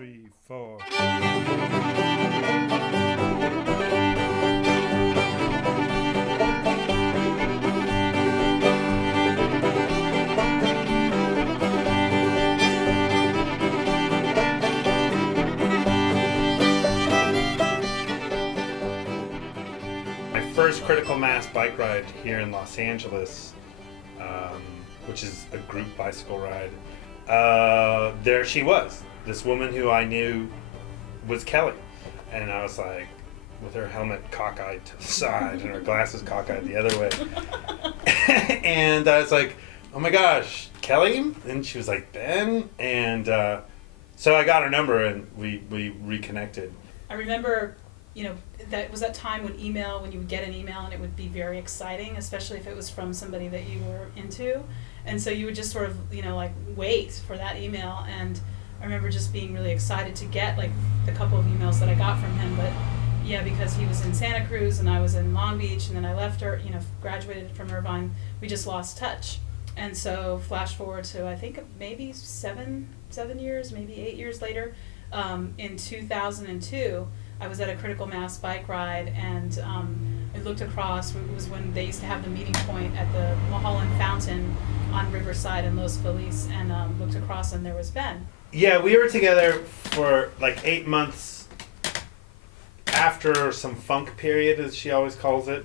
3, 4. My first critical mass bike ride here in Los Angeles, which is a group bicycle ride, there she was. This woman who I knew was Kelly. And I was like, with her helmet cockeyed to the side and her glasses cockeyed the other way. And I was like, oh my gosh, Kelly? And she was like, Ben? And so I got her number and we reconnected. I remember, that was that time when you would get an email and it would be very exciting, especially if it was from somebody that you were into. And so you would just sort of, wait for that email. And I remember just being really excited to get the couple of emails that I got from him. But yeah, because he was in Santa Cruz and I was in Long Beach, and then I left her, graduated from Irvine, we just lost touch. And so flash forward to, I think maybe seven years, maybe 8 years later, in 2002, I was at a critical mass bike ride, and I looked across. It was when they used to have the meeting point at the Mulholland Fountain on Riverside in Los Feliz, and looked across, and there was Ben. Yeah, we were together for 8 months after some funk period, as she always calls it.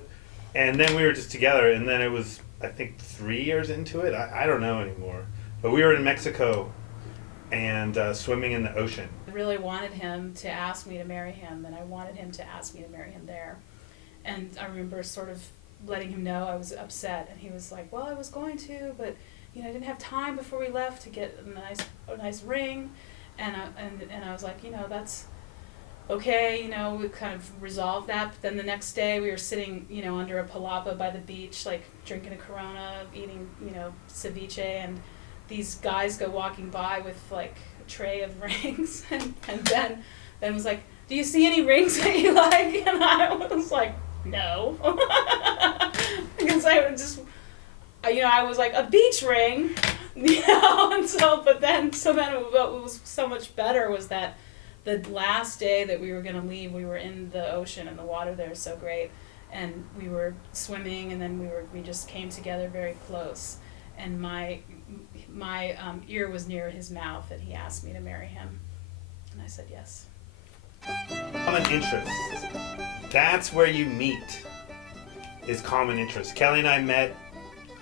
And then we were just together, and then it was, I think, 3 years into it. I don't know anymore. But we were in Mexico and swimming in the ocean. I really wanted him to ask me to marry him, and I wanted him to ask me to marry him there. And I remember sort of letting him know I was upset, and he was like, well, I was going to, but I didn't have time before we left to get a nice ring. And I was like, that's okay, we kind of resolved that. But then the next day we were sitting, under a palapa by the beach, drinking a Corona, eating, ceviche, and these guys go walking by with a tray of rings, and Ben was like, do you see any rings that you like? And I was like, no. Because I would just, I was like, a beach ring, and so then what was so much better was that the last day that we were going to leave, we were in the ocean, and the water there is so great, and we were swimming, and then we just came together very close, and my ear was near his mouth, and he asked me to marry him, and I said yes. Common interests. That's where you meet, is common interests. Kelly and I met,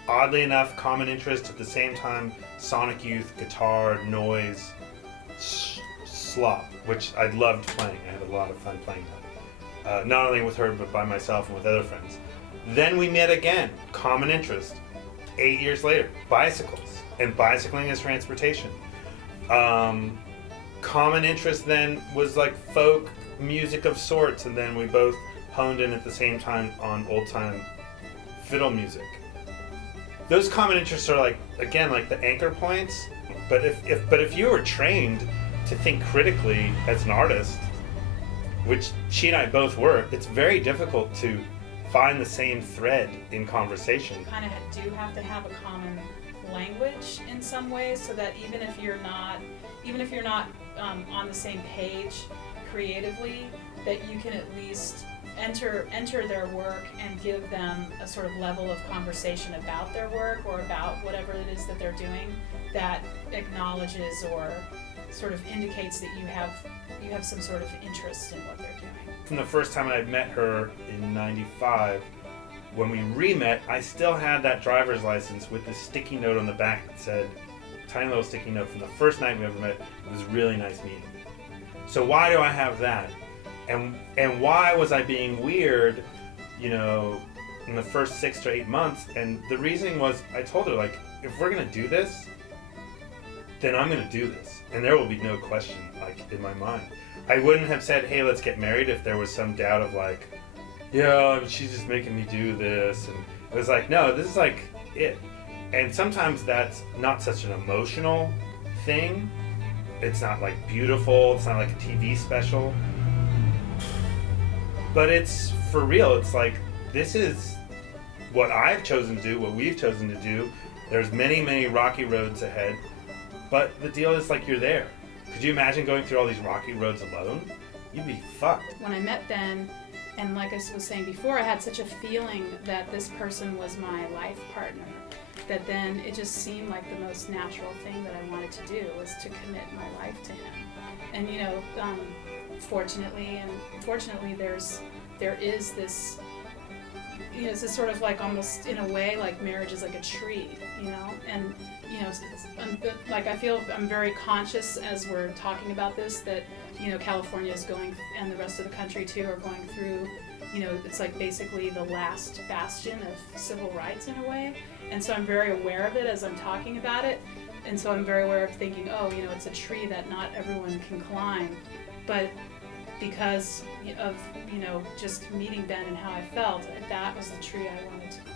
oddly enough, common interests at the same time: Sonic Youth, guitar, noise, slop, which I loved playing. I had a lot of fun playing that. Not only with her, but by myself and with other friends. Then we met again, common interest, 8 years later, bicycles, and bicycling as transportation. Common interest then was folk music of sorts, and then we both honed in at the same time on old-time fiddle music. Those common interests are the anchor points, but if you were trained to think critically as an artist, which she and I both were, it's very difficult to find the same thread in conversation. You kind of do have to have a common language in some ways, so that even if you're not on the same page creatively, that you can at least enter their work and give them a sort of level of conversation about their work, or about whatever it is that they're doing, that acknowledges or sort of indicates that you have some sort of interest in what they're doing. From the first time I met her in '95, when we re-met, I still had that driver's license with this sticky note on the back that said, tiny little sticky note from the first night we ever met, it was really nice meeting. So why do I have that? And why was I being weird, in the first 6 to 8 months? And the reasoning was, I told her, if we're gonna do this, then I'm gonna do this. And there will be no question, in my mind. I wouldn't have said, hey, let's get married, if there was some doubt of yeah, she's just making me do this. And it was no, this is it. And sometimes that's not such an emotional thing. It's not beautiful, it's not like a TV special. But it's for real. It's this is what I've chosen to do, what we've chosen to do. There's many, many rocky roads ahead. But the deal is you're there. Could you imagine going through all these rocky roads alone? You'd be fucked. When I met Ben, and like I was saying before, I had such a feeling that this person was my life partner, that then it just seemed like the most natural thing that I wanted to do was to commit my life to him. And fortunately, there is this, it's this sort of like almost in a way like marriage is like a tree, and I feel I'm very conscious as we're talking about this that California is going, and the rest of the country too, are going through, it's like basically the last bastion of civil rights in a way, and so I'm very aware of it as I'm talking about it, and so I'm very aware of thinking, it's a tree that not everyone can climb, but because of just meeting Ben and how I felt, that was the tree I wanted to climb.